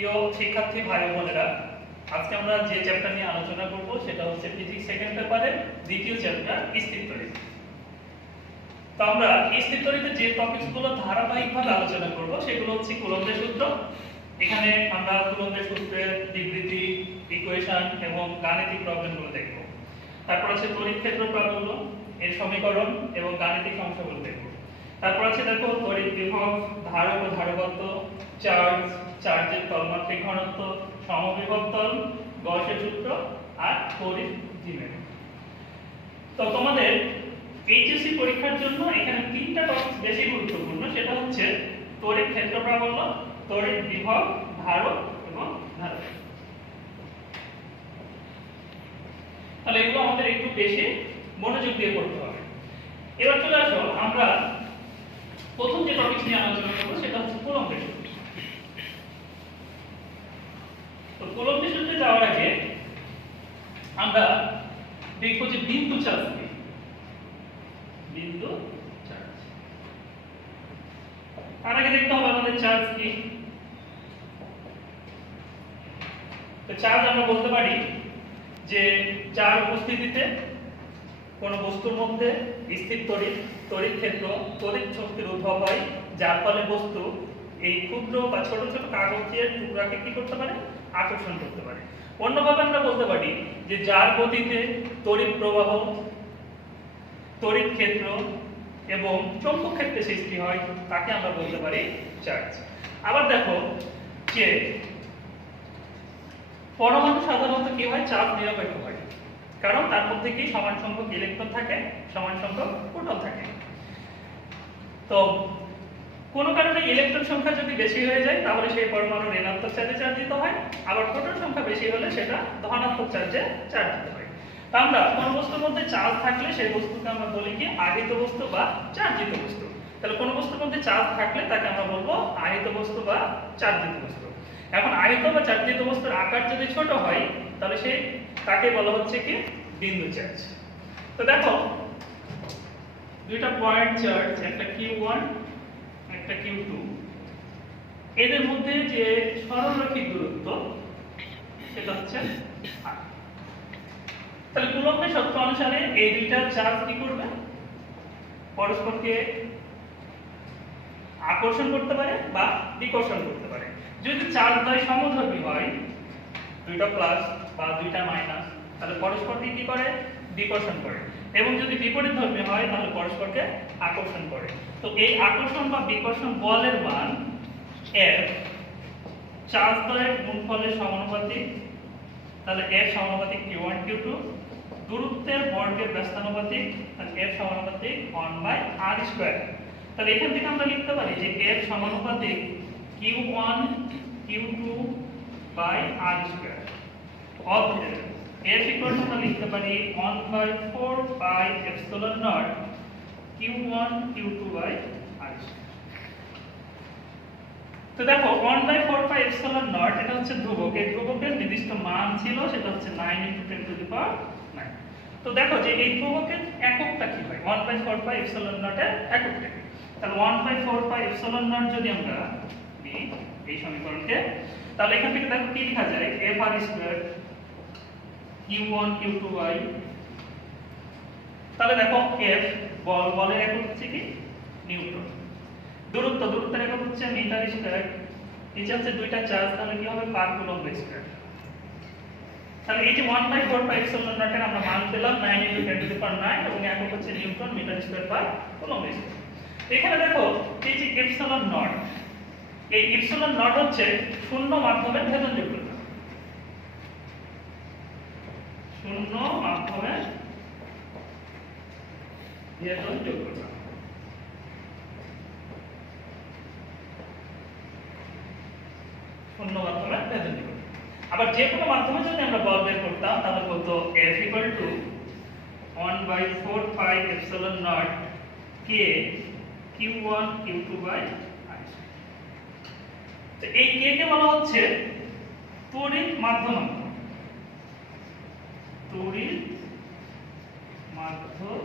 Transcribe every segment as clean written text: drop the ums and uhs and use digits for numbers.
প্রিয় শিক্ষার্থী ভাই বোনেরা, আজকে আমরা যে চ্যাপ্টার নিয়ে আলোচনা করব সেটা হচ্ছে ফিজিক্স সেকেন্ড পেপারের দ্বিতীয় চ্যাপ্টার স্থিরতড়িৎ। তো আমরা স্থিরতড়িতের যে টপিকসগুলো ধারাবাহিকভাবে আলোচনা করব সেগুলো হচ্ছে কুলম্বের সূত্র। এখানে আমরা কুলম্বের সূত্রের বিবৃতি, ইকুয়েশন এবং গাণিতিক প্রবলেমগুলো দেখব। তারপর আছে তড়িৎ ক্ষেত্র প্রবলেমগুলো, এর সমীকরণ এবং গাণিতিক অংশগুলো দেখব। তারপর আছে দেখো তড়িৎ বিভব, ধারক ও ধারকত্ব, চার্জ, চার্জের তলমাত্রিক ঘনত্ব, সমবিভব তল, গসের সূত্র আর তড়িৎ দ্বিমেরু। তো তোমাদের এইচএসসি পরীক্ষার জন্য এখানে তিনটা টপিক বেশি গুরুত্বপূর্ণ, সেটা হচ্ছে তড়িৎ ক্ষেত্র প্রাবল্য, তড়িৎ বিভব, ধারক এবং ধারক। তাহলে এগুলো আমাদের একটু বেশি মনোযোগ দিয়ে করতে হবে। এবার চলে আসো, আমরা প্রথম যে টপিক নিয়ে আলোচনা করব সেটা হচ্ছে কুলম্বের সূত্র। তো কুলম্বের সূত্রে যাওয়ার আগে আমরা দেখব যে বিন্দু চার্জ কি। বিন্দু চার্জ, তার আগে দেখতে হবে আমাদের চার্জ কি। তো চার্জ আমরা বলতে পারি যে যার উপস্থিতিতে কোন বস্তুর মধ্যে স্থির তড়িৎ, তড়িৎ ক্ষেত্র, তড়িৎ শক্তির উদ্ভব হয়, যার ফলে বস্তু এই ক্ষুদ্র বা ছোট ছোট কাগজের টুকরাকে কি করতে পারে, আকর্ষণ করতে পারে। অন্যভাবে আমরা বলতে পারি যে যার গতিতে তড়িৎ প্রবাহ, তড়িৎ ক্ষেত্র এবং চৌম্বক ক্ষেত্রে সৃষ্টি হয় তাকে আমরা বলতে পারি চার্জ। আবার দেখো যে পরমাণু সাধারণত কি হয়, চার্জ নিরপেক্ষ হয়, কারণ তার মধ্যে কি সমান সংখ্যক ইলেকট্রন থাকে, সমান সংখ্যক প্রোটন থাকে। তো কোনো কারণে ইলেকট্রন সংখ্যা যদি বেশি হয়ে যায় তাহলে সেই পরমাণু ঋণাত্মক চার্জে চার্জিত হয়, আবার প্রোটন সংখ্যা বেশি হলে সেটা ধনাত্মক চার্জে চার্জিত হয়। তো আমরা কোন বস্তুর মধ্যে চার্জ থাকলে সেই বস্তুকে আমরা বলি কি আহিত বস্তু বা চার্জিত বস্তু। তাহলে কোন বস্তুর মধ্যে চার্জ থাকলে তাকে আমরা বলবো আহিত বস্তু বা চার্জিত বস্তু। এখন আহিত বা চার্জিত বস্তুর আকার যদি ছোট হয় তাহলে সেই তাকে বলা হচ্ছে কি বিন্দু চার্জ। তো দেখো দুইটা পয়েন্ট চার্জ, একটা Q1 একটা Q2, এদের মধ্যে যে সরলরৈখিক দূরত্ব সেটা হচ্ছে r। তাহলে কুলম্বের সূত্র অনুসারে এই দুইটা চার্জ কি করবে, পরস্পরকে আকর্ষণ করতে পারে বা বিকর্ষণ করতে পারে। যদি চার্জ দ্বয় সমধর্মী হয়, দুইটা প্লাস বা দুইটা মাইনাস, তাহলে পরস্পরকে কি করে, বিকর্ষণ করে। এবং যদি বিপরীতধর্মী হয় তাহলে পরস্পরকে আকর্ষণ করে। তো এই আকর্ষণ বা বিকর্ষণ বলের মান F চার্জ দ্বয়ের গুণফলের সমানুপাতিক। তাহলে F সমানুপাতিক Q1 Q2, দূরত্বের বর্গের ব্যস্তানুপাতিক, তাহলে F সমানুপাতিক 1/r²। তাহলে এখান থেকে আমরা লিখতে পারি যে F সমানুপাতিক Q1 Q2/r²। অতএব F ইকুয়াল টু আমরা লিখতে পারি 1/4πε0 Q1 Q2/r²। তো দেখো 1/4πε0 এটা হচ্ছে ধ্রুবক, এই ধ্রুবকের নির্দিষ্ট মান ছিল সেটা হচ্ছে 9 × 10⁹। তো দেখো যে এই ধ্রুবকের এককটা কি হয়, 1/4πε0 এর এককটা কি। তাহলে 1/4πε0 যদি আমরা নিই এই সমীকরণকে, তাহলে এখান থেকে দেখো কি লেখা যায়, fr² Q1 Q2/। তাহলে দেখো F বলের একক হচ্ছে কি নিউটন, দূরত্বের একক হচ্ছে মিটার², নিচে আছে দুইটা চার্জ, তাহলে কি হবে পার কুলম্ব স্কয়ার। তাহলে এই যে 1/4πε0 এর আমরা মান পেলাম 9 × 10⁹ এবং একক হচ্ছে নিউটন মিটার²/কুলম্ব স্কয়ার। এখানে দেখো এই যে ε0, এই ε0 হচ্ছে শূন্য মাধ্যমের ভেদনযোগ্যতা, শূন্য মাধ্যমের ভেদনযোগ্যতা। শূন্য মাধ্যমের ভেদনযোগ্যতা। আবার যে কোনো মাধ্যমে যদি আমরা বল বের করতাম তাহলে বলতো F = 1/4πε0 K Q1 Q2/r²। তো এই K কে বলা হচ্ছে তড়িৎ মাধ্যম, তড়িৎ মাধ্যম।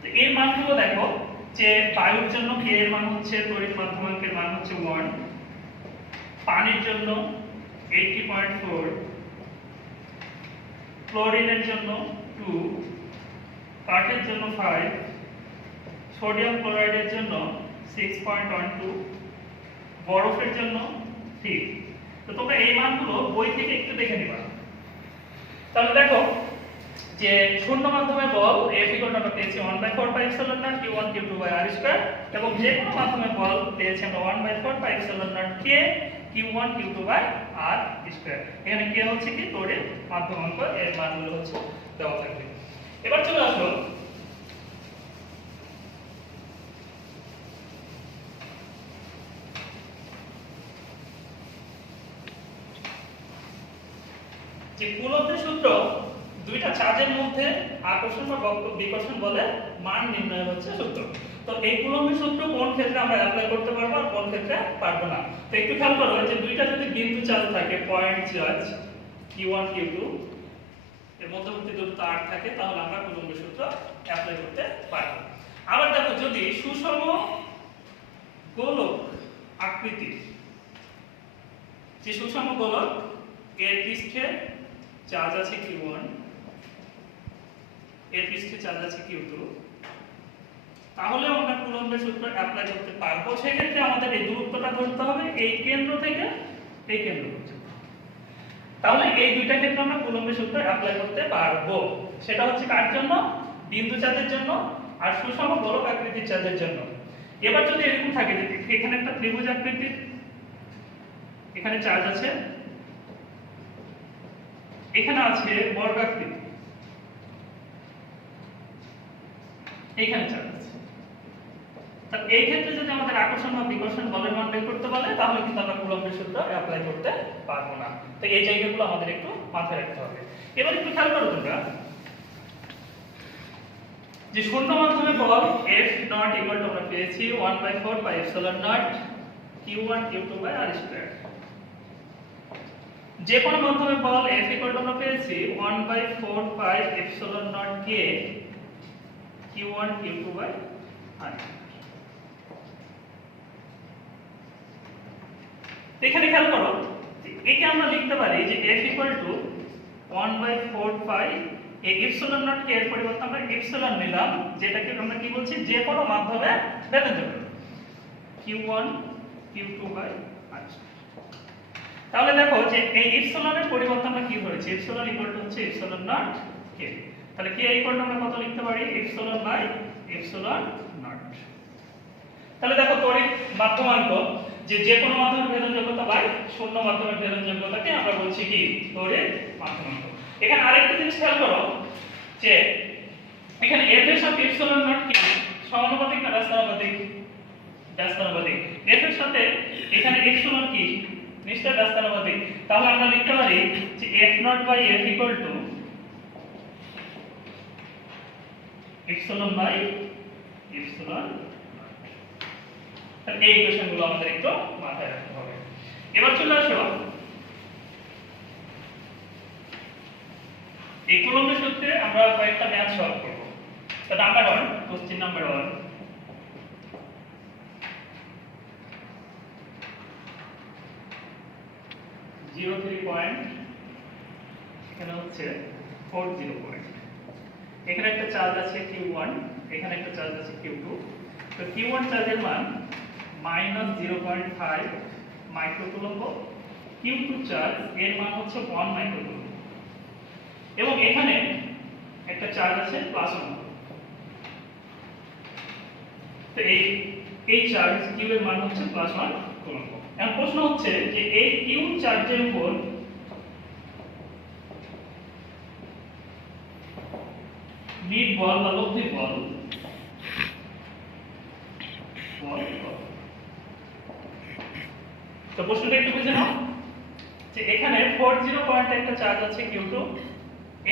তো এর মানগুলো দেখো যে বায়ুর জন্য K এর মান হচ্ছে, তড়িৎ মাধ্যমাঙ্কের মান হচ্ছে 1, পানির জন্য 80.4, ক্লোরিনের জন্য 2, কাঠের জন্য 5, সোডিয়াম ক্লোরাইডের জন্য 6.12, বরফের জন্য 3। তো তোমরা এই মানগুলো বই থেকে একটু দেখে নিবা। তাহলে দেখো যে শূন্য মাধ্যমে বল F = আমরা পেয়েছি 1/4πε0 Q1 Q2/r², এবং যে কোনো মাধ্যমে বল পেয়েছি আমরা 1/4πε0 K Q1 Q2/r²। এখানে K হচ্ছে কি তড়িৎ মাধ্যমাঙ্ক, এর মানগুলো হচ্ছে দেওয়া থাকবে। এবার চলে আসো যে কুলম্বের সূত্র দুইটা চার্জের মধ্যে আকর্ষণ বা বিকর্ষণ বলে মান নির্ণয় হচ্ছে সূত্র। তো এই কুলম্বের সূত্র কোন ক্ষেত্রে আমরা অ্যাপ্লাই করতে পারবো আর কোন ক্ষেত্রে পারবো না। তো একটু খেয়াল করো যে দুইটা যদি বিন্দু চার্জ থাকে, পয়েন্ট চার্জ Q1 Q2, এর মধ্যবর্তী দূরত্ব r থাকে, তাহলে আমরা কুলম্বের সূত্র অ্যাপ্লাই করতে পারবো। আবার দেখো যদি সুষম গোলক আকৃতির, যে সুষম গোলক এর পৃষ্ঠে চার্জ আছে Q1, এর পৃষ্ঠে চার্জ আছে Q2, তাহলে আমরা কুলম্বের সূত্র অ্যাপ্লাই করতে পারবো। সেই ক্ষেত্রে আমাদের এই দূরত্বটা ধরতে হবে এই কেন্দ্র থেকে এই কেন্দ্র পর্যন্ত। তাহলে এই দুইটা ক্ষেত্রে আমরা কুলম্বের সূত্র অ্যাপ্লাই করতে পারবো। সেটা হচ্ছে কার জন্য? বিন্দু চার্জের জন্য আর সুষম গোলক আকৃতির চার্জের জন্য। এবার যদি এরকম থাকে যে এখানে একটা ত্রিভুজ আকৃতির, এখানে চার্জ আছে, এখানে আছে বর্গাকৃতি, এখানে চার্জ আছে, তো এই ক্ষেত্রে যদি আমাদের আকর্ষণ বা বিকর্ষণ বলের মান বের করতে বলে তাহলে কিন্তু আমরা কুলম্বের সূত্র অ্যাপ্লাই করতে পারবো না। তো এই জায়গাগুলো আমাদের একটু মাথায় রাখতে হবে। এবার একটু খেয়াল করো তোমরা যে শূন্য মাধ্যমে বল F নট ইকুয়াল টু আমরা পেয়েছি 1/4πε0 Q1 Q2/r²। যে কোনো মাধ্যমে বল F ইকুয়াল টু আমরা পেয়েছি 1/4πε0 K Q1 Q2/r²। এখানে খেয়াল করো একে আমরা লিখতে পারি যে F ইকুয়াল টু 1/4π এই ইপসিলন নট কে এর পরিবর্তে আমরা ইপসিলন নিলাম, যেটাকে আমরা কি বলছি যে কোনো মাধ্যমে বেদনযোগ্য Q1 Q2/r²। তাহলে দেখো যে এই ইপসিলনের পরিবর্তে আমরা কি ধরেছি, ইপসিলন ইকুয়াল টু হচ্ছে ইপসিলন নট কে। তাহলে কে ইকুয়াল টু আমরা কত লিখতে পারি, ইপসিলন বাই ইপসিলন নট। তাহলে দেখো তড়িৎ মাধ্যমাঙ্ক যে কোনো মাধ্যমের ভেদনযোগ্যতা বাই শূন্য মাধ্যমের ভেদনযোগ্যতাকে আমরা বলছি কি তড়িৎ মাধ্যমাঙ্ক। এখানে আরেকটা জিনিস খেয়াল করো যে এখানে F এর সাথে ইপসিলন নট কি সমানুপাতিক না ব্যস্তানুপাতিক? ব্যস্তানুপাতিক। F এর সাথে এখানে ইপসিলন কি নিশ্চয় ব্যস্তানুপাতিক। তাহলে আমরা লিখতে পারি যে F not by F equal to epsilon by epsilon. তাহলে এই ইকুয়েশনগুলো আমাদের একটু মাথায় রাখতে হবে। এবার চলে আসো এই কুলম্বের সূত্রে আমরা কয়েকটা ম্যাথ সলভ করব। তো number 1, question number 1, zero 3 point, এখানে হচ্ছে 40 পয়েন্ট। এখানে একটা চার্জ আছে Q1, এখানে একটা চার্জ আছে Q2। তো Q1 চার্জের মান -0.5 মাইক্রোকুলম্ব, Q2 চার্জ এর মান হচ্ছে 1 মাইক্রোকুলম্ব, এবং এখানে একটা চার্জ আছে +1। তো এই চার্জ Q এর মান হচ্ছে +1 কুলম্ব। এখন প্রশ্ন হচ্ছে যে এই Q চার্জের উপর নিট বল বা লব্ধি বল তো প্রশ্নটা একটু বুঝে নাও যে এখানে 40 পয়েন্টে একটা চার্জ আছে Q2,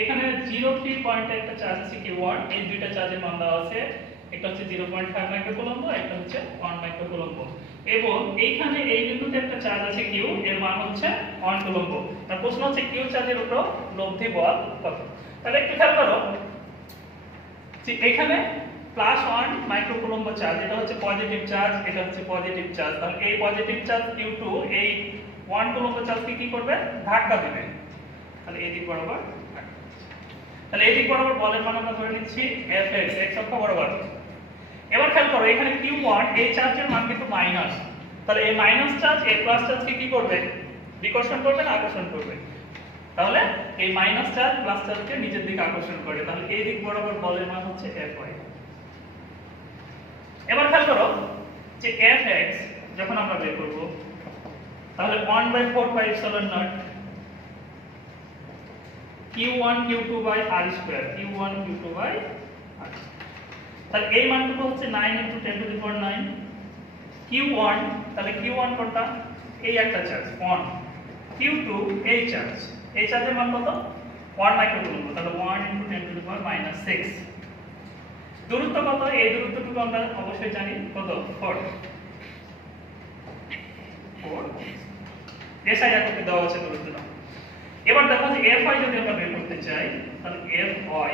এখানে 03 পয়েন্টে একটা চার্জ আছে Q1। এই দুইটা চার্জের মান দেওয়া আছে, একটা হচ্ছে 0.5 মাইক্রোকুলম্ব, একটা হচ্ছে 1 মাইক্রোকুলম্ব, এবং এইখানে এই বিন্দুতে একটা চার্জ আছে Q, এর মান হচ্ছে 1 কুলম্ব। তার প্রশ্ন হচ্ছে Q চার্জের উপর লব্ধি বল কত। তাহলে একটু খেয়াল করো যে এখানে +1 মাইক্রোকুলম্ব চার্জ, এটা হচ্ছে পজিটিভ চার্জ, এটা হচ্ছে পজিটিভ চার্জ। তাহলে এই পজিটিভ চার্জ Q2 এই 1 কুলম্ব চার্জকে কি করবে, ধাক্কা দিবে। তাহলে এই দিক বরাবর, তাহলে এই দিক বরাবর বলের মান আমরা ধরে নিচ্ছি Fx, x অক্ষ বরাবর। এবার খেয়াল করো এখানে Q1 এই চার্জের মান কিন্তু মাইনাস, তাহলে এই মাইনাস চার্জ এই প্লাস চার্জকে কি করবে, বিকর্ষণ করবে না আকর্ষণ করবে? তাহলে এই মাইনাস চার্জ প্লাস চার্জকে নিচের দিকে আকর্ষণ করে, তাহলে এই দিক বরাবর বলের মান হচ্ছে Fy। এবার খেয়াল করো যে Fx যখন আমরা বের করব, তাহলে 1/4 pi epsilon not Q1 Q2 by r square, Q1 Q2 by r। তাহলে এই মানটুকু হচ্ছে 9 × 10⁹ Q1, তাহলে Q1 কোনটা, এই একটা চার্জ 1, Q2 এই চার্জ, এই চার্জের মান কত, 1 মাইক্রোকুলম্ব, তাহলে 1 × 10⁻⁶। দূরত্ব কত, এই দূরত্বটুকু আমরা অবশ্যই জানি কত, 4 SI এককে দেওয়া আছে দূরত্বটা। এবার দেখো যে Fy যদি আমরা বের করতে চাই, তাহলে Fy,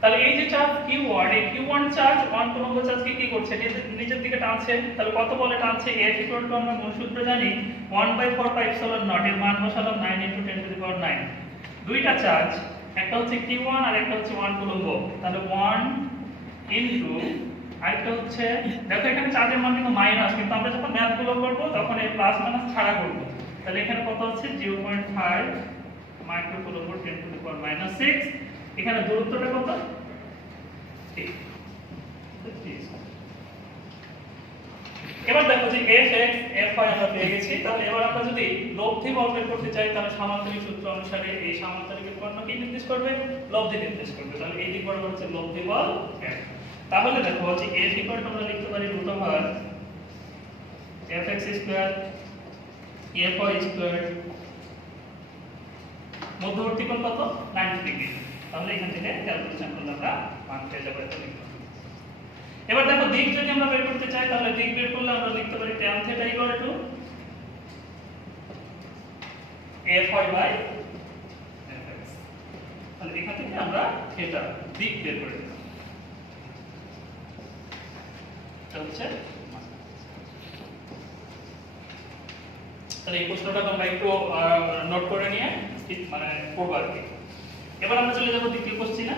তাহলে এই যে চার্জ Q1, এই Q1 চার্জ 1 কুলম্ব চার্জকে কি করছে, নিচের দিকে টানছে। তাহলে কত বলে টানছে, F আমরা মূল সূত্র জানি 1/4 পাই এপসিলন নট, এর মান বসালাম 9 × 10⁹। দুইটা চার্জ, একটা হচ্ছে Q1 আর একটা হচ্ছে 1 কুলম্ব, তাহলে 1 ইনটু আরেকটা হচ্ছে, দেখো এখানে চার্জের মান কিন্তু মাইনাস, কিন্তু আমরা যখন ম্যাথ গুলো করব তখন এই প্লাস মাইনাস ছাড়া করব। তাহলে এখানে কত হচ্ছে 0.5 মাইক্রোকুলম্ব 10⁻⁶। এখানে দূরত্বটা কত, 3। এবার দেখো যে Fx Fy আমরা পেয়ে গেছি। তাহলে এবার আমরা যদি লব্ধি বল বের করতে চাই, তাহলে সামান্তরিক সূত্র অনুসারে এই সামান্তরিকের কর্ণ কি নির্দেশ করবে, লব্ধি নির্দেশ করবে। তাহলে এই দিক বরাবর হচ্ছে লব্ধি বল F। তাহলে দেখো যে F আমরা লিখতে পারি √Fx² Fy², মধ্যবর্তী কোণ কত, 90 ডিগ্রি। তাহলে এখান থেকে ক্যালকুলেশন করলে আমরা মান পেয়ে যাব এত লিখতে। এবার দেখো দিক যদি আমরা বের করতে চাই, তাহলে দিক বের করলে আমরা লিখতে পারি tan θ = Fy/Fx। তাহলে এখান থেকে আমরা থিটা দিক বের করে দিলাম। এটা হচ্ছে, তাহলে এই প্রশ্নটা তোমরা একটু নোট করে নিয়ে মানে করব আর কি। এবার আমরা চলে যাব দ্বিতীয় কোশ্চেনে।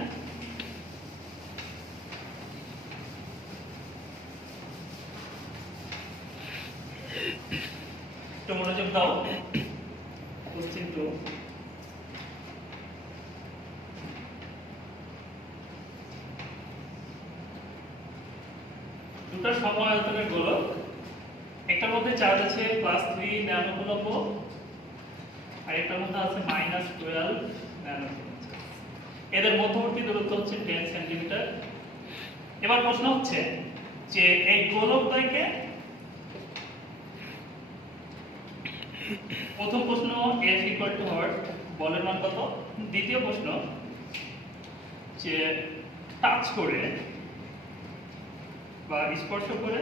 একটু মনোযোগ দাও। কোশ্চেন 2, দুটো সমআয়তনের গোলক, একটার মধ্যে চার্জ আছে +3 ন্যানোকুলম্ব আর একটার মধ্যে আছে -12 ন্যানোকুলম্ব। এদের মধ্যবর্তী দূরত্ব হচ্ছে 10 সেন্টিমিটার। এবার প্রশ্ন হচ্ছে যে এই গোলকদ্বয়কে, প্রথম প্রশ্ন F = what, বলের মান কত। দ্বিতীয় প্রশ্ন যে টাচ করে বা স্পর্শ করে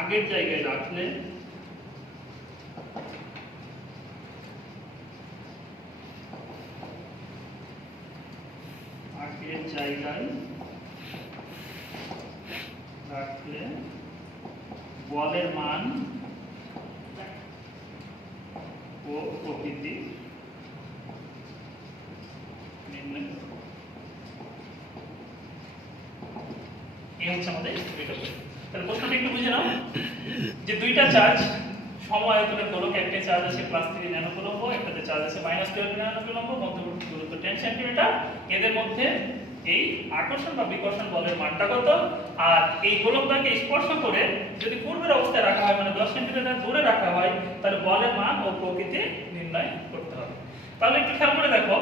আগের জায়গায় রাখলে বলের মান ও প্রকৃতি নির্ণয়। এই হচ্ছে আমাদের দুইটা প্রশ্ন। তাহলে প্রশ্নটা একটু বুঝে নাও যে দুইটা চার্জ সমআয়তনের গোলক, একটা চার্জ আছে +3 ন্যানোকুলম্ব, একটাতে চার্জ আছে -12 ন্যানোকুলম্ব, মধ্যবর্তী দূরত্ব 10 সেন্টিমিটার। এদের মধ্যে এই আকর্ষণ বা বিকর্ষণ বলের মানটা কত, আর এই গোলকটাকে স্পর্শ করে যদি পূর্বের অবস্থায় রাখা হয় মানে 10 সেন্টিমিটার দূরে রাখা হয়, তাহলে বলের মান ও প্রকৃতি নির্ণয় করতে হবে। তাহলে একটু খেয়াল করে দেখো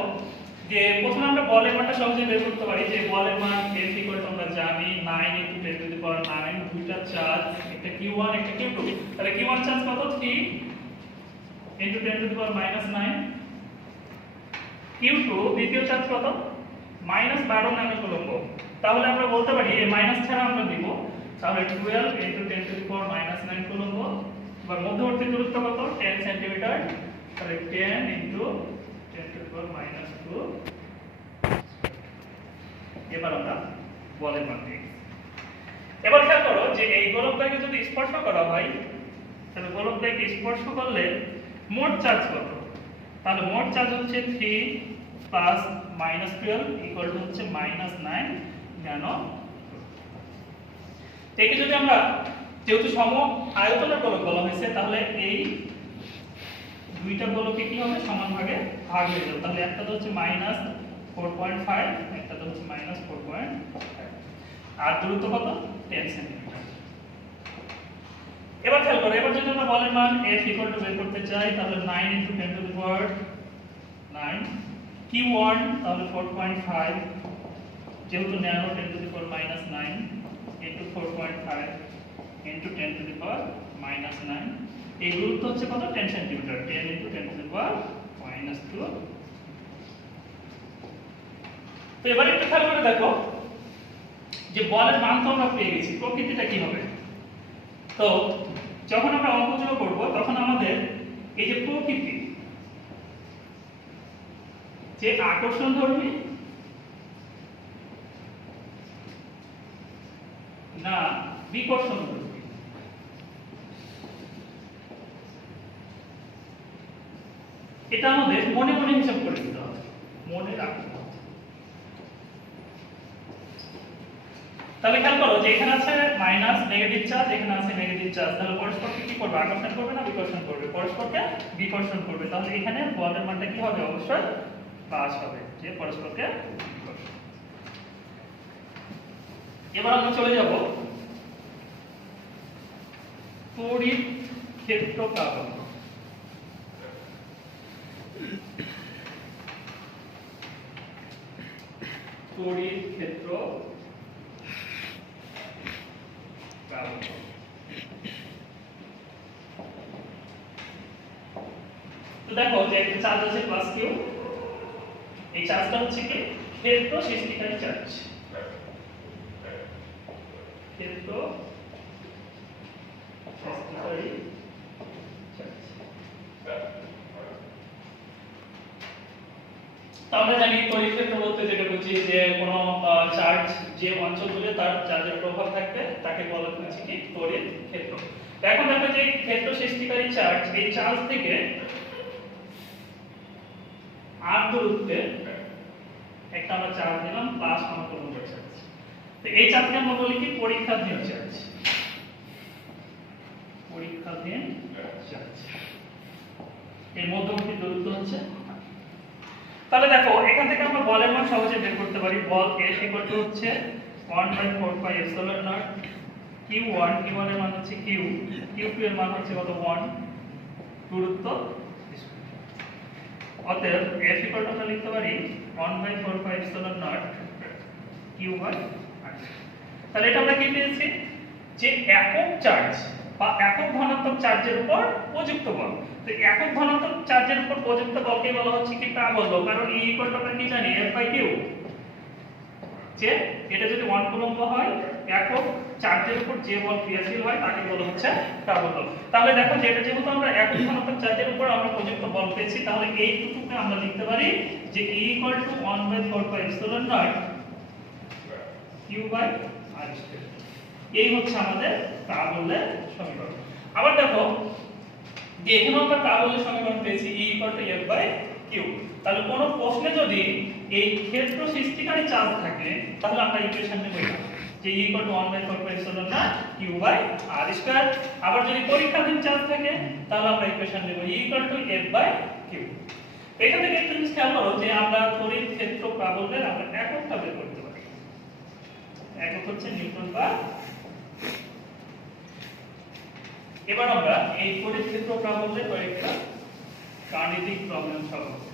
যে প্রথমে আমরা বলের মানটা সহজেই বের করতে পারি। যে বলের মান F = আমরা জানি 9 × 10⁹, দুইটা চার্জ, একটা Q1 একটা Q2। তাহলে Q1 চার্জ কত, 3 × 10⁻⁹। Q2 দ্বিতীয় চার্জ কত, -12 ন্যানোকুলম্ব। তাহলে আমরা বলতে পারি এই মাইনাস ছাড়া আমরা দিব, তাহলে 12 × 10⁻⁹ কুলম্ব। এবার মধ্যবর্তী দূরত্ব কত, 10 সেন্টিমিটার, তাহলে 10 × 10⁻²। এবার আমরা বলের মান পেয়ে গেছি। এবার খেয়াল করো যে এই গোলকটাকে যদি স্পর্শ করা হয় তাহলে গোলকটাকে স্পর্শ করলে মোট চার্জ কত? তাহলে মোট চার্জ হচ্ছে 3 প্লাস -12 ইকুয়াল টু হচ্ছে -9 ন্যানো। একে যদি আমরা যেহেতু সম আয়তনের গোলক বলা হয়েছে তাহলে এই দুইটা গোলকে কি হবে সমান ভাগে ভাগ হয়ে যাবে। তাহলে একটা তো হচ্ছে -4.5 একটা তো হচ্ছে -4.5 আর দূরত্ব কত 10 সেন্টিমিটার। এবার খেয়াল করো এবার যদি আমরা বলের মান f ইকুয়াল টু বের করতে চাই তাহলে 9 * 10 টু দি পাওয়ার 9 q1 তাহলে 4.5 যেহেতু nano 10 to the power -9 into 4.5 into 10 to the power -9 এই দূরত্ব হচ্ছে কত 10 centimetre 10 into 10 to the power -2। তো এবারে একটু খেয়াল করে দেখো যে বলের মান তো আমরা পেয়ে গেছি প্রকৃতিটা কি হবে। তো যখন আমরা অঙ্কগুলো করব তখন আমাদের এই যে প্রকৃতি যে আকর্ষণধর্মী না বিকর্ষণধর্মী এটা আমাদের মনে মনে হিসাব করে দিতে হবে, মনে রাখতে হবে। তাহলে খেয়াল করো যে এখানে আছে মাইনাস নেগেটিভ চার্জ এখানে আছে নেগেটিভ চার্জ তাহলে পরস্পরকে কি করবে আকর্ষণ করবে না বিকর্ষণ করবে? পরস্পরকে বিকর্ষণ করবে। তাহলে এখানে বলের মানটা কি হবে অবশ্যই প্লাস হবে যে পরস্পরকে বিকর্ষণ। এবার আমরা চলে যাব তড়িৎ ক্ষেত্র প্রাবল্য। তড়িৎ ক্ষেত্র প্রাবল্য তো দেখো যে একটা চার্জ আছে প্লাস কিউ এই চার্জটা হচ্ছে কি ক্ষেত্র সৃষ্টিকারী চার্জ। ক্ষেত্র সৃষ্টিকারী চার্জ আমরা জানি তড়িৎ ক্ষেত্র বলতে যেটা বুঝি যে কোনো চার্জ যে অঞ্চল জুড়ে তার চার্জের প্রভাব থাকবে তাকে বলা হচ্ছে কি তড়িৎ ক্ষেত্র। এখন দেখো যে ক্ষেত্র সৃষ্টিকারী চার্জ এই চার্জ থেকে r দূরত্বে একটা আমরা চার্জ দিলাম প্লাস সমকলন চার্জ। তো এই চার্জকে আমরা বলি কি পরীক্ষাধীন চার্জ। পরীক্ষাধীন চার্জ এর মধ্যবর্তী দূরত্ব হচ্ছে। তাহলে দেখো এখান থেকে আমরা বলের মান সহজে বের করতে পারি। বল F ইকুয়াল টু হচ্ছে 1/4 pi epsilon not q1 q1 এর মান হচ্ছে q q2 এর মান হচ্ছে কত 1 দূরত্ব। অতএব F ইকুয়াল টু আমরা লিখতে পারি 1/4 পাই এপসিলন নট q/r। তাহলে এটা আমরা কি পেয়েছি যে একক চার্জ বা একক ধনাত্মক চার্জের উপর প্রযুক্ত বল। তো একক ধনাত্মক চার্জের উপর প্রযুক্ত বলকে বলা হচ্ছে কি প্রাবল্য। কারণ E ইকুয়াল টু আমরা কি জানি F/Q যে এটা যদি 1 কুলম্ব হয় একক চার্জের উপর যে বল ক্রিয়াশীল হয় তাকে বলা হচ্ছে প্রাবল্য। তাহলে দেখো যে এটা যেহেতু আমরা একক ধনাত্মক চার্জের উপর আমরা প্রযুক্ত বল পেয়েছি তাহলে এইটুকুকে আমরা লিখতে পারি যে E equal to 1/4 pi epsilon not q/r²। এই হচ্ছে আমাদের প্রাবল্যের সমীকরণ। আবার দেখো যে এখানে আমরা প্রাবল্যের সমীকরণ পেয়েছি E = F/Q। তাহলে কোন প্রশ্নে যদি এই ক্ষেত্র সৃষ্টিকারী চার্জ থাকে তাহলে আমরা ইকুয়েশন নেব যে E = 1/4 pi epsilon not q/r²। আবার যদি পরীক্ষাধীন চার্জ থাকে তাহলে আমরা ইকুয়েশন নেব E = F/Q। এখান থেকে একটু খেয়াল করো যে আমরা তড়িৎ ক্ষেত্র প্রাবল্যের আমরা এককটা বের করতে পারি। একক হচ্ছে নিউটন বা। এবার আমরা এই তড়িৎ ক্ষেত্র প্রাবল্যের কয়েকটা গাণিতিক প্রবলেম সলভ করব।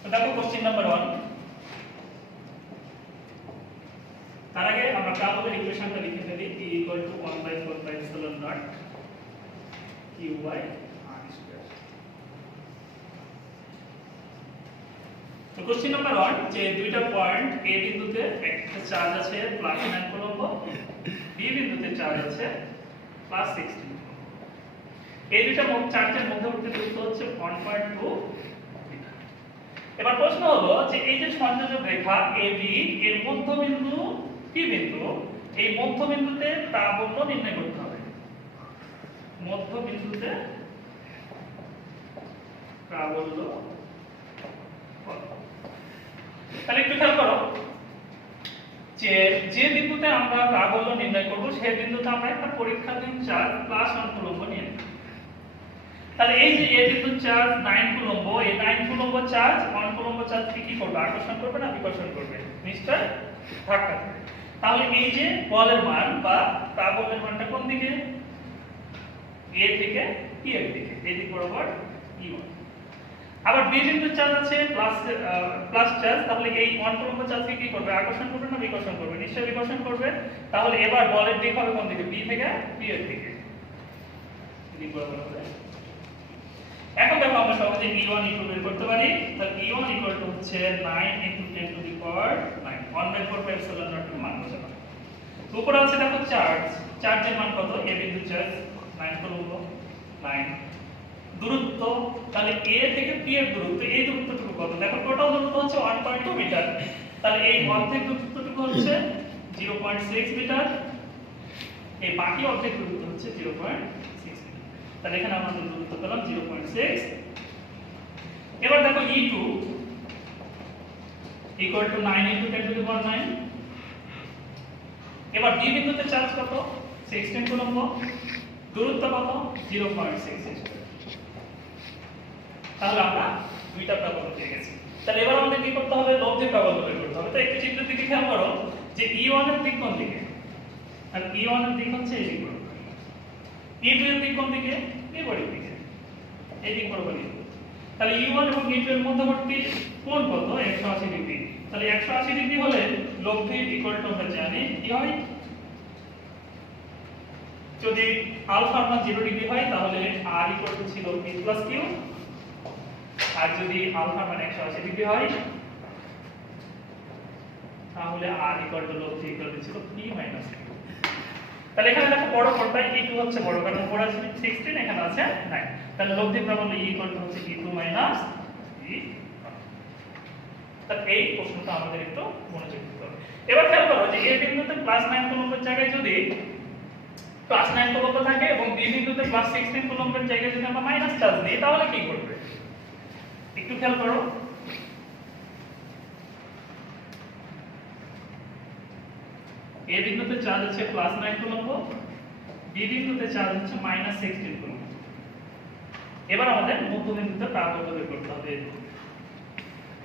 তো দেখো কোশ্চেন নাম্বার 1। তার আগে আমরা প্রাবল্যের ইকুয়েশনটা লিখে ফেলি E = 1/4 pi epsilon not q/r²। তো কোশ্চেন নাম্বার 1 যে দুইটা পয়েন্ট A বিন্দুতে একটা চার্জ আছে +9 কুলম্ব B বিন্দুতে চার্জ আছে +16 কুলম্ব। এই দুইটা চার্জের মধ্যবর্তী দূরত্ব হচ্ছে 1.2 মিটার। এবার প্রশ্ন হলো যে এই যে সংযোজক রেখা AB এর মধ্যবিন্দু P বিন্দু, এই মধ্যবিন্দুতে প্রাবল্য নির্ণয় করতে হবে। মধ্যবিন্দুতে প্রাবল্য কত? তাহলে একটু খেয়াল করো যে যে বিন্দুতে আমরা প্রাবল্য নির্ণয় করব সেই বিন্দুতে আমরা একটা পরীক্ষাধীন চার্জ +1 কুলম্ব নিয়ে নেব। তাহলে এই যে এই বিন্দুর চার্জ 9 কুলম্ব, এই 9 কুলম্ব চার্জ 1 কুলম্ব চার্জ কি করবে? আকর্ষণ করবে না বিকর্ষণ করবে? নিশ্চয় ধাক্কা দেবে। তাহলে এই যে বলের মান বা প্রাবল্যের মানটা কোন দিকে? A থেকে P এর দিকে, এই দিক বরাবর E1। আবার B বিন্দুর চার্জ আছে প্লাস চার্জ, তাহলে এই 1 কুলম্ব চার্জকে কি করবে? আকর্ষণ করবে না বিকর্ষণ করবে? নিশ্চয় বিকর্ষণ করবে। তাহলে এবার বলের দিক হবে কোন দিকে? B থেকে P এর দিকে, এই দিক বরাবর হবে। এখন দেখো আমরা সহজে E1 E2 বের করতে পারি। তাহলে E1 হচ্ছে 9 × 10 to the power 9, 1/4 epsilon not এর মান বসাবো। উপরে আছে দেখো চার্জের মান কত? A বিন্দুর চার্জ 9 কুলম্ব, 9 দূরত্ব, তাহলে A থেকে P এর দূরত্ব, এই দূরত্বটুকু কত? দেখো টোটাল দূরত্ব হচ্ছে 1.2 মিটার, তাহলে এই অর্ধেক দূরত্বটুকু হচ্ছে 0.6 মিটার, এই বাকি অর্ধেক দূরত্ব হচ্ছে 0.6 মিটার। তাহলে এখানে আমরা দূরত্ব পেলাম 0.6। এবার দেখো E2 = 9 × 10 টু দি পাওয়ার 9। এবার D বিন্দুতে চার্জ কত? 16 কুলম্ব, দূরত্ব কত? 0.6। তাহলে আমরা দুইটা প্রাবল্য পেয়ে গেছি। তাহলে এবার আমাদের কি করতে হবে? লব্ধি প্রাবল্য বের করতে হবে। তো একটু চিত্রের দিকে খেয়াল করো যে E1 এর দিক কোন দিকে? আর E1 এর দিক হচ্ছে এই দিক বরাবর। E2 এর দিক কোন দিকে? বিপরীত দিকে, এই দিক বরাবর। তাহলে E1 এবং E2 এর মধ্যবর্তী কোণ কত? 180 ডিগ্রি। তাহলে 180 ডিগ্রি হলে লব্ধি আমরা জানি কি হয়? যদি আলফা মান 0 ডিগ্রি হয় তাহলে R ছিল P + Q, আর যদি আলফা মান 180 ডিগ্রি হয় তাহলে R লব্ধি ছিল P - Q। তাহলে এখানে দেখো বড় কোণটা E2 হচ্ছে বড়, কারণ উপরে আছে 16, এখানে আছে 9। তাহলে লব্ধি প্রাবল্য হচ্ছে E2 - E। তাহলে এই প্রশ্নটা আমাদের একটু মনোযোগ দিতে হবে। এবার খেয়াল করো যে A বিন্দুতে +9 কুলম্বের জায়গায় যদি +9 কুলম্ব থাকে এবং B বিন্দুতে +16 কুলম্বের জায়গায় যদি আমরা মাইনাস চার্জ নিই তাহলে কি করবে? একটু খেয়াল করো। A বিন্দুতে চার্জ আছে +9 কুলম্ব, B বিন্দুতে চার্জ হচ্ছে -16 কুলম্ব। এবার আমাদের মধ্যবিন্দুতে প্রাবল্য বের করতে হবে।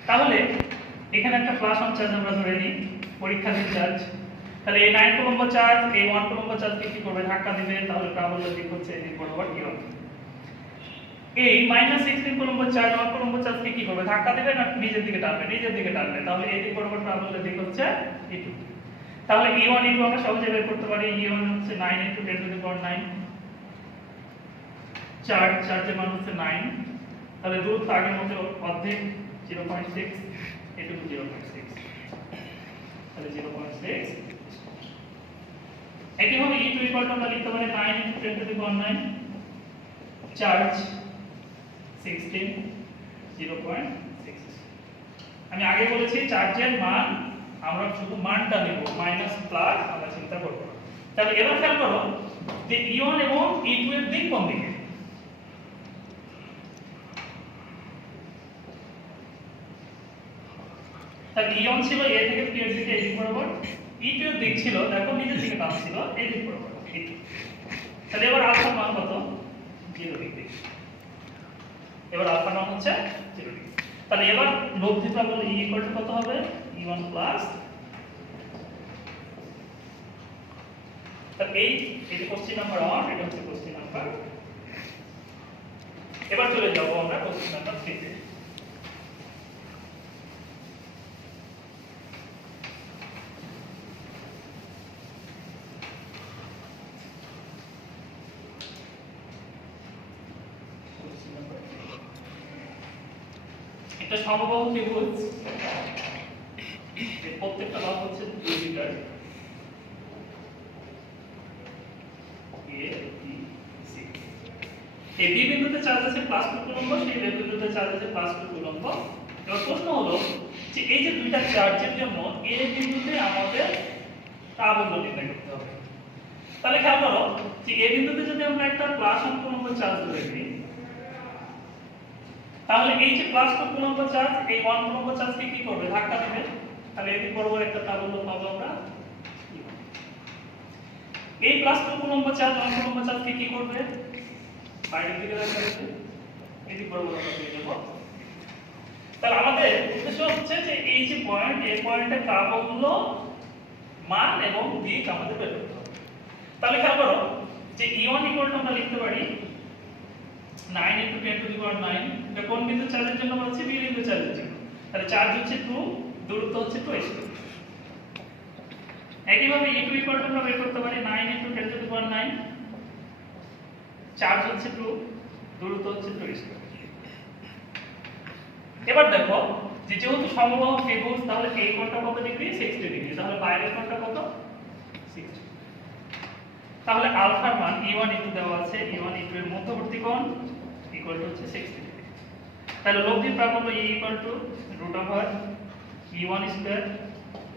তাহলে এখানে একটা +1 চার্জ আমরা ধরে নিই, পরীক্ষাধীন চার্জ। তাহলে এই 9 কুলম্ব চার্জ এই 1 কুলম্ব চার্জকে কি করবে? ধাক্কা দিবে। তাহলে প্রাবল্যের দিক হচ্ছে এই দিক বরাবর কি হবে? এই -16 কুলম্ব চার্জ 1 কুলম্ব চার্জকে কি করবে? ধাক্কা দিবে না নিচের দিকে টানবে? নিচের দিকে টানবে। তাহলে এই দিক বরাবর প্রাবল্যের দিক হচ্ছে E2। তাহলে E1 E2 আমরা সহজে বের করতে পারি। E1 হচ্ছে 9 × 10 টু দি পাওয়ার 9, চার্জের মান হচ্ছে 9, তাহলে দূরত্ব আগের মতো অর্ধেক 0.6, এটুকু 0.6, তাহলে 0.6। একইভাবে E2 আমরা লিখতে পারি 9 × 10 টু দি পাওয়ার 9, চার্জ 16, 0.6। আমি আগে বলেছি চার্জের মান আমরা শুধু মানটা নেব, মাইনাস প্লাস আমরা চিন্তা করব। তাহলে এবার খেয়াল করো যে E1 এবং E2 এর দিক কোন দিকে? তাহলে E1 ছিল A থেকে P এর দিকে, এই দিক বরাবর। E2 এর দিক ছিল দেখো নিচের দিকে টানছিল, এই দিক বরাবর। তাহলে এবার আলফা মান কত? 0 ডিগ্রি। এবার আলফা মান হচ্ছে 0 ডিগ্রি। তাহলে এবার লব্ধি প্রাবল্য E কত হবে? E1 প্লাস, তাহলে এই কোশ্চেন নাম্বার 1, এটা হচ্ছে কোশ্চেন নাম্বার। এবার চলে যাব আমরা কোশ্চেন নাম্বার 3 তে। এটা সমবাহু ত্রিভুজ, এর প্রত্যেকটা বাহু হচ্ছে 2 মিটার। এই B বিন্দুতে চার্জ আছে +2 কুলম্ব, সেই B বিন্দুতে চার্জ আছে +2 কুলম্ব এবার প্রশ্ন হলো যে এই যে দুইটা চার্জের জন্য এ বিন্দুতে আমাদের প্রাবল্য নির্ণয় করতে হবে। তাহলে খেয়াল করো যে এ বিন্দুতে যদি আমরা একটা প্লাস অঙ্ক চার্জ ধরে নিই, তাহলে এই যে প্লাস কুলম্ব চার্জ এই 1 কুলম্ব চার্জকে কি করবে, ধাক্কা দিবে। তাহলে এদিক বরাবর একটা প্রাবল্য পাবো আমরা। এই প্লাস কুলম্ব চার্জ 1 কুলম্ব চার্জকে কি করবে, বাইরের দিকে ধাক্কা দিবে, এদিক বরাবর আমরা পেয়ে যাব। তাহলে আমাদের উদ্দেশ্য হচ্ছে যে এই যে পয়েন্ট, এই পয়েন্টে প্রাবল্য মান এবং দিক আমাদের বের করতে হবে। তাহলে খেয়াল করো যে E1 আমরা লিখতে পারি 9 × 10⁹। এটা কোন বিন্দু চার্জের জন্য বলছি, বি বিন্দু চার্জের জন্য। তাহলে চার্জ হচ্ছে 2, দূরত্ব হচ্ছে 2s²। একইভাবে E2 আমরা বের করতে পারি 9 × 10⁹। চার্জ হচ্ছে 2, দূরত্ব হচ্ছে 2s²। এবার দেখো যে যেহেতু সমবাহু ত্রিভুজ, তাহলে এই কোণটা কত ডিগ্রি, 60 ডিগ্রি। তাহলে বাইরের কোণটা কত, 60। তাহলে আলফার মান E1 E2 দেওয়া আছে, E1 E2 এর মধ্যবর্তী কোণ ইকুয়াল টু হচ্ছে 60 ডিগ্রি। তাহলে লব্ধি প্রাবল্য E equal to √E1 square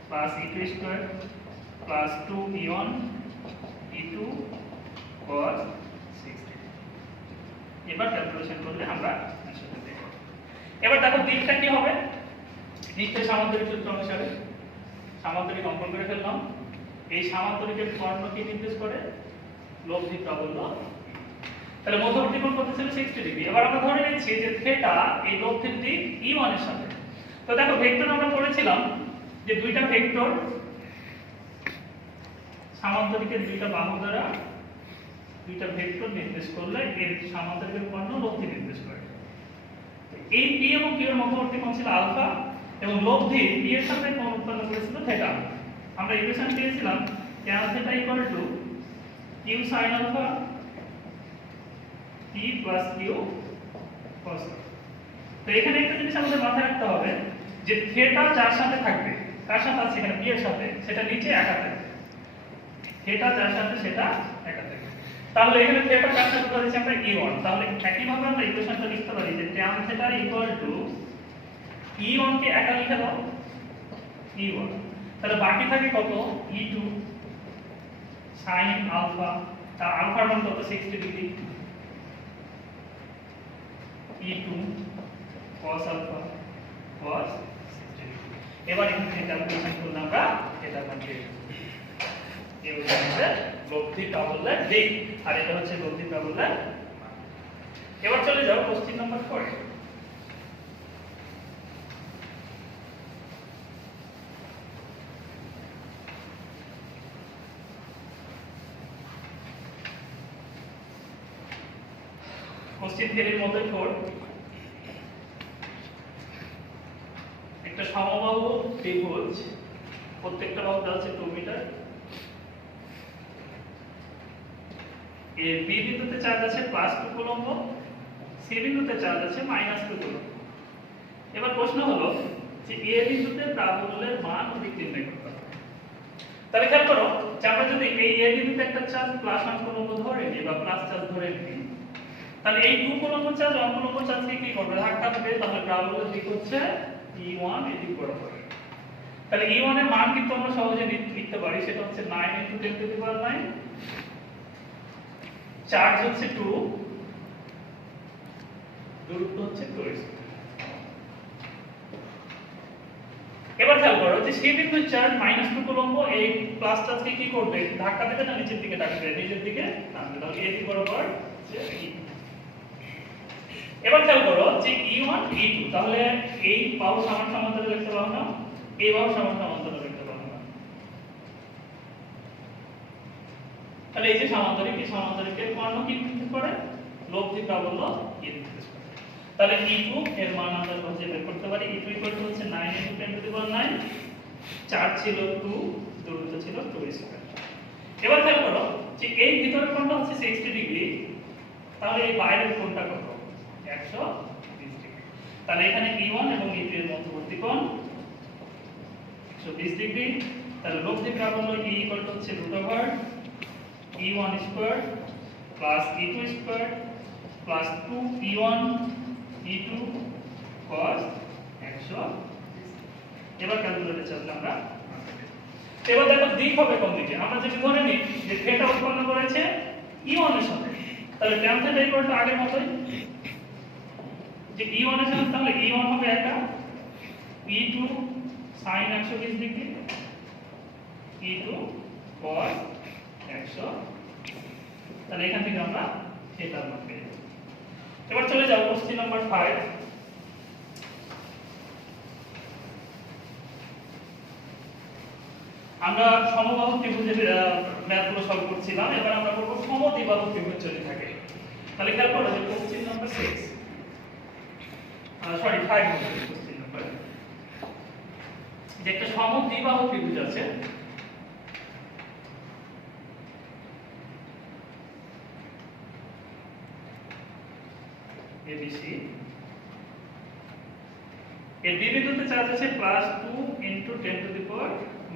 plus E2 square plus 2E1 E2 cos 60। এবার ক্যালকুলেশন করলে আমরা অ্যানসার পেতে পারব। এবার দেখো দিকটা কি হবে, দিকটা সামান্তরিক সূত্র অনুসারে সামান্তরিক অঙ্কন করে ফেললাম। এই সামান্তরিকের কর্ণ কি নির্দেশ করে, লব্ধি প্রাবল্য। তাহলে মধ্যবর্তী কোণ কত ছিল, 60 ডিগ্রি। এবার আমরা ধরে নিচ্ছি যে থিটা এই লব্ধির দিক E1 এর সাথে। তো দেখো ভেক্টর আমরা পড়েছিলাম যে দুইটা ভেক্টর সামান্তরিকের দুইটা বাহু দ্বারা দুইটা ভেক্টর নির্দেশ করলে এর সামান্তরিকের কর্ণ লব্ধি নির্দেশ করে। এই P এবং Q এর মধ্যবর্তী কোণ ছিল আলফা এবং লব্ধি P এর সাথে কোণ উৎপন্ন করেছিল থিটা। আমরা ইকুয়েশন পেয়েছিলাম tan θ = q sin alpha p + q cos। তো এখানে একটা জিনিস আমাদের মাথায় রাখতে হবে যে থিটা যার সাথে থাকবে, কার সাথে আছে এখানে, p এর সাথে, সেটা নিচে একা থাকবে। থিটা যার সাথে সেটা একা থাকবে। তাহলে এখানে থিটা কার সাথে ধরেছি আমরা E1। তাহলে একইভাবে আমরা ইকুয়েশনটা লিখতে পারি যে tan θ = E1 কে একা লিখে দাও E1। তাহলে বাকি থাকে কত, E2 sin আলফা, তার আলফার মান কত, 60 degree, E2 cos alpha cos 60 degree. এবার এখানে ক্যালকুলেশন করলে আমরা এটা মান পেয়ে যাব। এই হচ্ছে আমাদের লব্ধি প্রাবল্যের দিক, আর এটা হচ্ছে লব্ধি প্রাবল্যের। এবার চলে যাও কোশ্চেন নাম্বার 4। কোশ্চেন 3 এর মধ্যে 4 একটা সমবাহু ত্রিভুজ, প্রত্যেকটা বাহু দেওয়া আছে 2 মিটার। এর বি বিন্দুতে চার্জ আছে +2 কুলম্ব, সি বিন্দুতে চার্জ আছে -2 কুলম্ব। এবার প্রশ্ন হলো যে এ বিন্দুতে প্রাবল্যের মান ও দিক নির্ণয় করতে হবে। তাহলে খেয়াল করো যে আমরা যদি এই এ বিন্দুতে একটা চার্জ +1 কুলম্ব ধরে নিই বা প্লাস চার্জ ধরে নিই, তাহলে এই 2 কুলম্ব চার্জ 1 কুলম্ব চার্জকে কি করবে, ধাক্কা দেবে। তাহলে প্রাবল্যের দিক হচ্ছে E1 এদিক বরাবর। তাহলে E1 এর মান কিন্তু আমরা সহজে লিখতে পারি, সেটা হচ্ছে 9 × 10⁹। চার্জ হচ্ছে 2, দূরত্ব হচ্ছে 2s²। এবার খেয়াল করো যে সি বিন্দুর চার্জ -2 কুলম্ব, এই প্লাস চার্জকে কি করবে, ধাক্কা দেবে না নিচের দিকে টানবে, নিচের দিকে টানবে। তাহলে এদিক বরাবর এবার খেয়াল করো যে E1 E2, তাহলে এই বাহু সমান্তরালে লিখতে পারো না, এই বাহু সমান্তরালে লিখতে পারো না। তাহলে এই যে সমান্তরিক, এই সমান্তরিকের কর্ণ কি নির্দেশ করে, লব্ধি প্রাবল্য কি নির্দেশ করে। তাহলে E2 এর মান আমরা সহজে বের করতে পারি। E2 হচ্ছে 9 × 10⁹। চার্জ ছিল 2, দূরত্ব ছিল 2s²। এবার খেয়াল করো যে এই ভিতরের কোণটা হচ্ছে 60 ডিগ্রি, তাহলে এই বাইরের কোণটা কত, 120 ডিগ্রি। তাহলে এখানে E1 এবং E2 এর মধ্যবর্তী কোণ 120 ডিগ্রি। তাহলে লব্ধি প্রাবল্য E হচ্ছে √E1² plus E2² plus 2E1 E2 cos 120। 100। এবার ক্যালকুলেটর চাপলে আমরা এবার দেখো দিক হবে কোন দিকে, আমরা যদি ধরে নিই যে থিটা উৎপন্ন করেছে E1 এর সাথে, তাহলে tan থিটা ইকুয়াল টু আগের মতই, যে E1 এর সাথে, তাহলে E1 হবে একটা E2 sin 120 degree, E2 cos 100। তাহলে এখান থেকে আমরা থিটার মান পেয়ে যাব। এবার চলে যাও কোশ্চেন নাম্বার 5। আমরা সমবাহু ত্রিভুজের ম্যাথগুলো সলভ করছিলাম, এবার আমরা করব সমদ্বিবাহু ত্রিভুজ যদি থাকে। তাহলে খেয়াল করো যে question number 6 sorry 5 question number, যে একটা সমদ্বিবাহু ত্রিভুজ আছে, ABC, এর বি বিন্দুতে চার্জ আছে +2 ×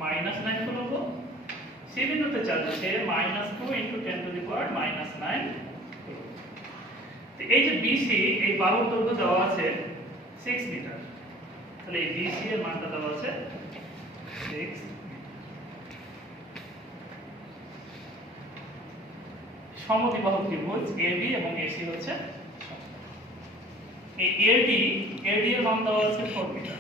10⁻⁻9 কুলম্ব, সি বিন্দুতে চার্জ আছে -2 × 10⁻⁻9 কুলম্ব। তো এই যে BC, এই বাহুর দৈর্ঘ্য দেওয়া আছে 6 মিটার, তাহলে এই BC এর মানটা দেওয়া আছে 6 সমদ্বিবাহু ত্রিভুজ AB এবং AC হচ্ছে এই AD এর মান দেওয়া আছে 4 মিটার।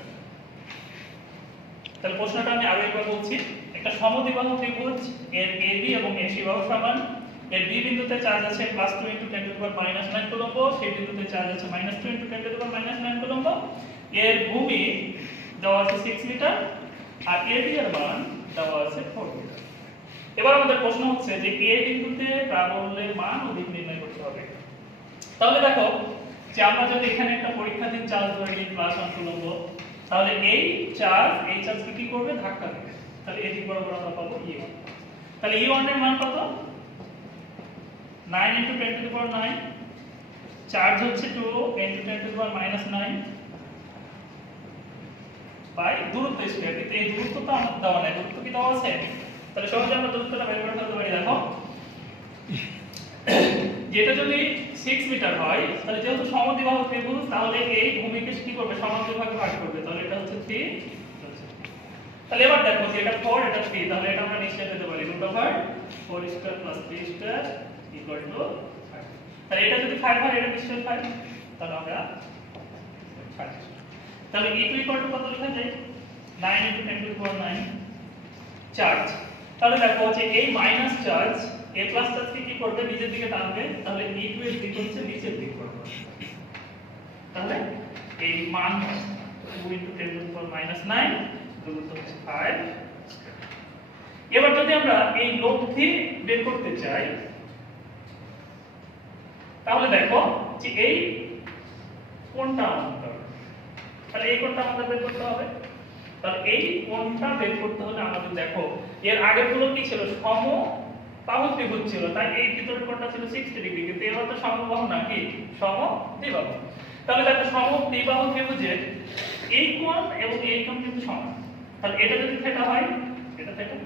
তাহলে প্রশ্নটা আমি আগে একবার বলছি, একটা সমদ্বিবাহু ত্রিভুজ এর AB এবং AC বাহু সমান, এর B বিন্দুতে চার্জ আছে +2 × 10⁻⁻9 কুলম্ব, সেই বিন্দুতে চার্জ আছে -2 × 10⁻⁻9 কুলম্ব, এর ভূমি দেওয়া আছে 6 মিটার আর AD এর মান দেওয়া আছে 4 মিটার। এবার আমাদের প্রশ্ন হচ্ছে যে A বিন্দুতে প্রাবল্যের মান ও দিক নির্ণয় করতে হবে। তাহলে দেখো যে আমরা যদি এখানে একটা পরীক্ষাধীন চার্জ ধরে নিই +1 কুলম্ব, তাহলে এই চার্জকে কি করবে, ধাক্কা দেবে, তাহলে এটি বরাবর আমরা পাবো E1। তাহলে E1 এর মান কত, 9 × 10⁻9, চার্জ হচ্ছে 2 × 10⁻⁻9 বাই দূরত্ব স্কয়ার, কিন্তু এই দূরত্ব তো আমাদের দেওয়া নাই, দূরত্ব কি দেওয়া আছে, তাহলে সহজে আমরা দূরত্বটা বের করে ফেলতে পারি। দেখো যেটা যদি 6 মিটার হয়, তাহলে যেহেতু সমদ্বিবাহু ত্রিভুজ, তাহলে এই ভূমিকে কি করবে, সমান দুই ভাগে ভাগ করবে, তাহলে এটা হচ্ছে 3। তাহলে এবার দেখো যে এটা 4 এটা 3, তাহলে এটা আমরা নিশ্চয়ই পেতে পারি √4² + 3² = 5। তাহলে এটা যদি 5 হয়, এটা নিশ্চয়ই 5, তাহলে আমরা 5। তাহলে E2 = কত লেখা যায়, 9 × 10⁻9 চার্জ। তাহলে দেখো যে এই মাইনাস চার্জ A প্লাস চার্জকে কি করবে, নিচের দিকে টানবে, তাহলে E2 এর দিক হচ্ছে নিচের দিক করবে, তাহলে এই মান 2 × 10⁻⁻9 দূরত্ব হচ্ছে 5। এবার যদি আমরা এই লব্ধি বের করতে চাই, তাহলে দেখো যে এই কোণটা আমাদের, তাহলে এই কোণটা আমাদের বের করতে হবে। তাহলে এই কোণটা বের করতে হলে আমাদের দেখো এর আগের গুলো কি ছিল, সমবাহু ত্রিভুজ ছিল, তাই এই ভিতরের কোণটা ছিল 60 ডিগ্রি, কিন্তু এবার তো সমবাহু না, কি সমদ্বিবাহু। তাহলে দেখো সমদ্বিবাহু ত্রিভুজের এই কোণ এবং এই কোণ কিন্তু সমান, তাহলে এটা যদি থিটা হয়, এটা থিটা,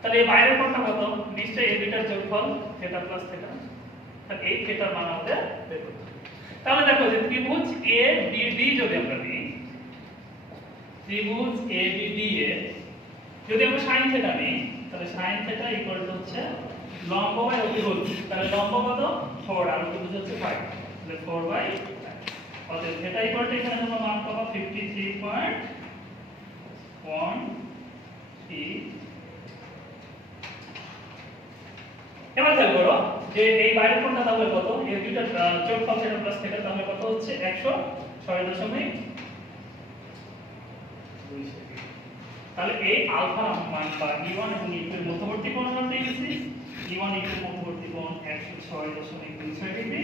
তাহলে এই বাইরের কোণটা কত, নিশ্চয়ই এই দুটার যোগফল থিটা প্লাস থিটা, তাহলে এই থিটার মান আমাদের বের করতে হবে। তাহলে দেখো যে ত্রিভুজ ABD যদি আমরা নিই, ত্রিভুজ ABD এর যদি আমরা sin থিটা নিই, তাহলে sin থিটা ইকুয়াল টু হচ্ছে লম্ব বাই অভিভুজ, তাহলে লম্ব কত 4 আর অভিভুজ হচ্ছে 5, তাহলে 4/5। অতএব থিটা ইকুয়াল টু এখানে আমরা মান পাবো 53.13। এবার খেয়াল করো যে এই বাইরের কোণটা তাহলে কত, এই দুইটা যোগফল থিটা প্লাস থিটা, তাহলে কত হচ্ছে 106.2। তাহলে এই আলফা মান বা E1 এবং E2 এর মধ্যবর্তী কোণ আমরা পেয়ে গেছি, E1 E2 এর মধ্যবর্তী কোণ 106.26 ডিগ্রি।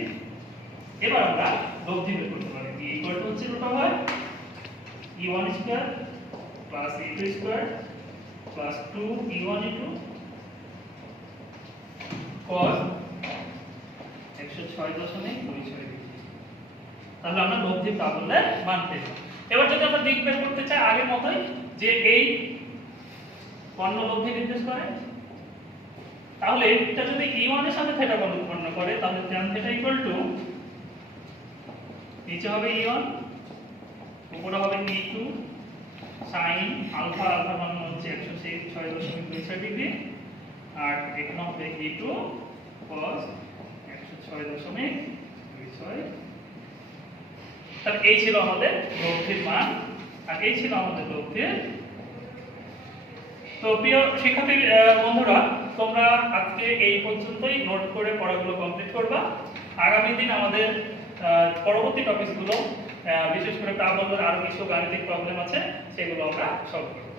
এবার আমরা লব্ধি বের করতে পারি, E = হচ্ছে √E1² + E2² + 2E1 E2 cos 106.26 degree. তাহলে আমরা লব্ধি প্রাবল্যের মান পেলাম। এবার যদি আমরা দিক বের করতে চাই আগের মতই, যে এই কর্ণ লব্ধি নির্দেশ করে, তাহলে এটা যদি E1 এর সাথে থিটা কোণ উৎপন্ন করে, তাহলে tan থিটা ইকুয়াল টু নিচে হবে E1 উপরে হবে E2 sin আলফা, আলফা মান হচ্ছে 106.26 ডিগ্রি, আর এখানে হবে E2 cos 106.26। তাহলে এই ছিল আমাদের লব্ধির মান, আর এই ছিল আমাদের লব্ধির। তো প্রিয় শিক্ষার্থী বন্ধুরা, তোমরা আজকে এই পর্যন্তই নোট করে পড়াগুলো কমপ্লিট করবা। আগামী দিন আমাদের পরবর্তী টপিকগুলো, বিশেষ করে প্রাবল্যের আরো কিছু গাণিতিক প্রবলেম আছে, সেগুলো আমরা সলভ করব।